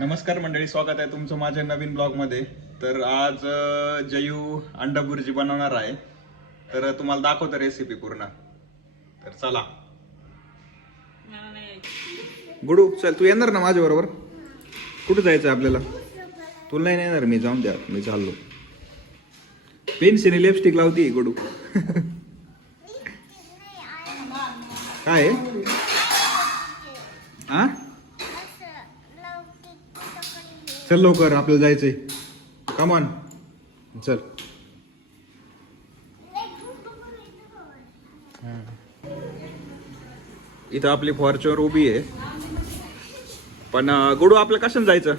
नमस्कार मंडळी, स्वागत आहे तुमचं माझ्या नवीन ब्लॉगमध्ये. तर आज जयू अंडा बुर्जी बनवणार आहे. तर तुम्हाला दाखवतो रेसिपी पूर्ण. तर चला. गुडू चल, तू येणार ना माझ्या बरोबर? कुठं जायचं आपल्याला? तुला नाही येणार मी, जाऊन द्या, मी चाललो. पेन्सिल लिपस्टिक लावती गुडू. काय आ चल लवकर, आपल्याला जायचंय. कम ऑन चल. इथं आपली फॉर्च्युनर उभी आहे. पण गुडू आपलं कशाने जायचं?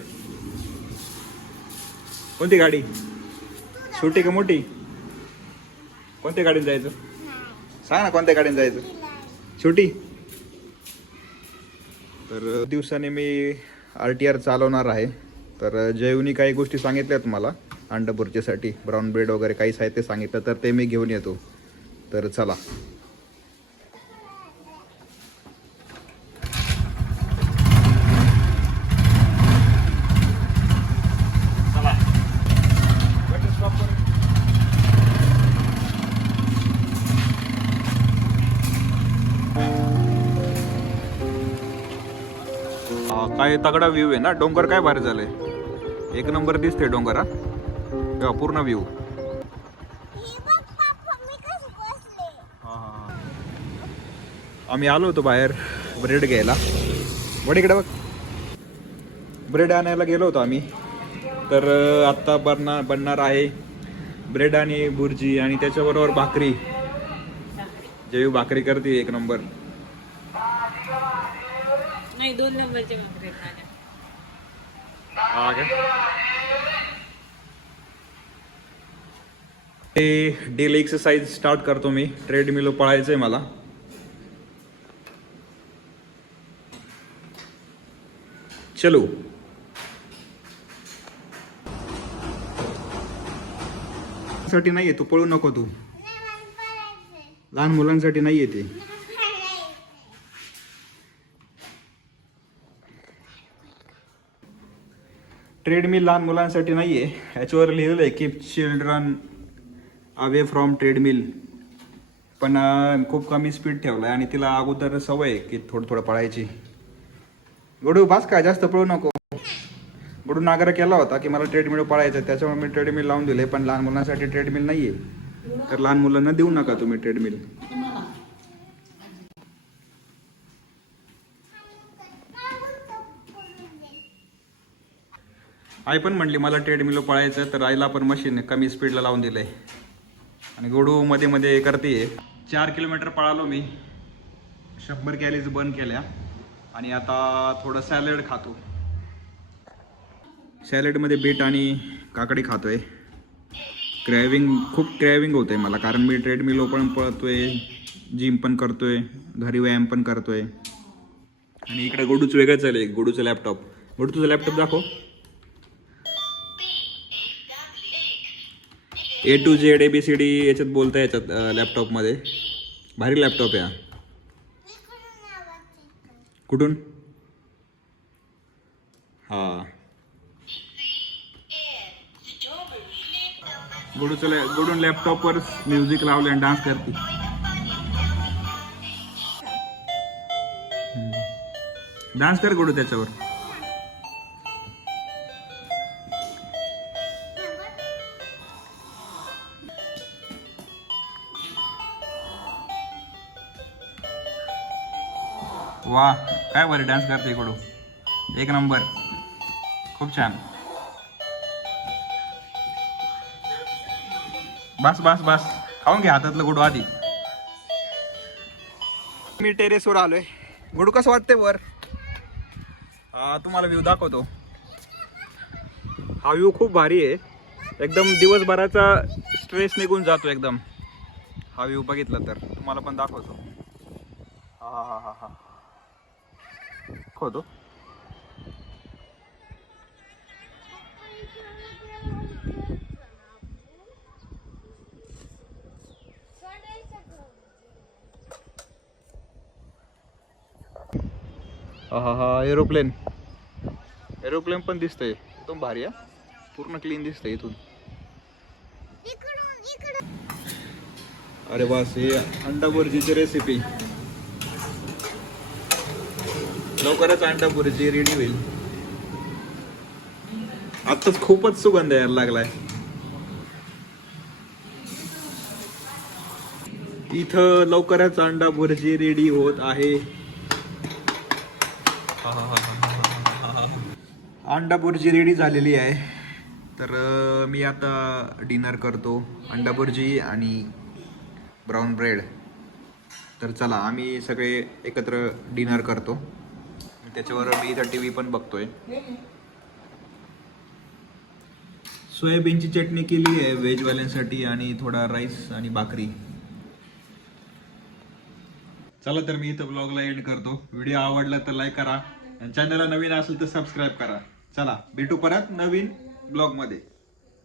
कोणती गाडी? छोटी का मोठी? कोणत्या गाडीने जायचं? सांग ना, कोणत्या गाडीने जायचं? छोटी. तर दिवसाने मी RTR चालवणार आहे. तर जयूनी काही गोष्टी सांगितल्यात मला अंडा बुर्जीसाठी, ब्राऊन ब्रेड वगैरे काही साहित्य सांगितलं, तर ते मी घेऊन येतो. तर चला. काय तगडा व्ह्यू आहे ना, डोंगर काय भारी झालंय, एक नंबर दिसते डोंगर. हा पूर्ण व्ह्यू. आम्ही आलो होतो बाहेर ब्रेड घ्यायला. वडीकडे बघ, ब्रेड आणायला गेलो होतो आम्ही. तर आत्ता बनणार आहे ब्रेड आणि बुर्जी, आणि त्याच्याबरोबर भाकरी. जयू भाकरी करते एक नंबर. नाही, 2 नंबरची भाकरी माझ्या. हा काय? डेली एक्सरसाइज स्टार्ट करतो मी. ट्रेडमिल पळायचंय मला. चलो. साठी नाहीये, तू पळू नको. तू लहान मुलांसाठी नाहीये ते. ट्रेडमिल लहान मुलांसाठी नाहीये. ह्याच्यावर लिहिलेलं आहे keep children away from treadmill. पण खूप कमी स्पीड ठेवलाय, आणि तिला अगोदर सवय आहे की थोडं पळायची. गुडू बास का, जास्त पळू नको. गुडू नागरा केला होता की मला ट्रेडमिल पळायचं, त्याच्यामुळे मी ट्रेडमिल लावून दिले. पण लहान मुलांसाठी ट्रेडमिल नाहीये, तर लहान मुलांना देऊ नका तुम्ही ट्रेडमिल. आई पण म्हणली मला ट्रेडमिल पळायचं, तर आईला पण मशीन कमी स्पीडला लावून दिलंय. आणि गुडू मध्ये मध्ये करते. 4 किलोमीटर पळालो मी, 100 कॅलरीज बर्न केल्या. आणि आता थोडं सॅलड खातो. सॅलडमध्ये बीट आणि काकडी खातोय. खूप क्रॅविंग होतंय मला, कारण मी ट्रेडमिल पण पळतोय, जिम पण करतोय, घरी व्यायाम पण करतोय. आणि इकडे गुडूचं वेगळं चाललंय. गुडूचं लॅपटॉप. गुडू तुझं लॅपटॉप दाखव. A to Z ABCD याच्यात बोलता, याच्यात लॅपटॉपमध्ये. भारी लॅपटॉप आहे. कुठून? हा, गुडून लॅपटॉपवर म्युझिक लावलं आणि डान्स करते. डान्स कर गुडू त्याच्यावर. वा, काय बरं डान्स करते गुडू, एक नंबर, खूप छान. बस बस बस, खाऊन घ्या हातातलं गुडू आधी. मी टेरेसवर आलोय. गुडू कसं वाटतंय वर? तुम्हाला व्ह्यू दाखवतो. हा व्ह्यू खूप भारी आहे, एकदम दिवसभराचा स्ट्रेस निघून जातो एकदम. हा व्ह्यू बघितला तर तुम्हाला पण दाखवतो. हा हा हा हा दाखवतो. हा एरोप्लेन. एरोप्लेन पण दिसतंय एकदम भारी आहे. पूर्ण क्लीन दिसतंय इथून. अरे वास, हे अंडा बुर्जीची रेसिपी. लवकरच अंडा बुर्जी रेडी होईल. आताच खूपच सुगंध यायला लागलाय. इथं लवकरच अंडा बुर्जी रेडी होत आहे. अंडा बुर्जी रेडी झालेली आहे. तर मी आता डिनर करतो. अंडा बुर्जी आणि ब्राऊन ब्रेड. तर चला आम्ही सगळे एकत्र डिनर करतो. त्याच्यावर मी इथं TV पण बघतोय. सोयाबीनची चटणी केली आहे व्हेजवाल्यांसाठी आणि थोडा राईस आणि भाकरी. चला तर मी इथं ब्लॉगला एंड करतो. व्हिडिओ आवडला तर लाईक करा. चॅनलला नवीन असेल तर सबस्क्राईब करा. चला भेटू परत नवीन ब्लॉगमध्ये.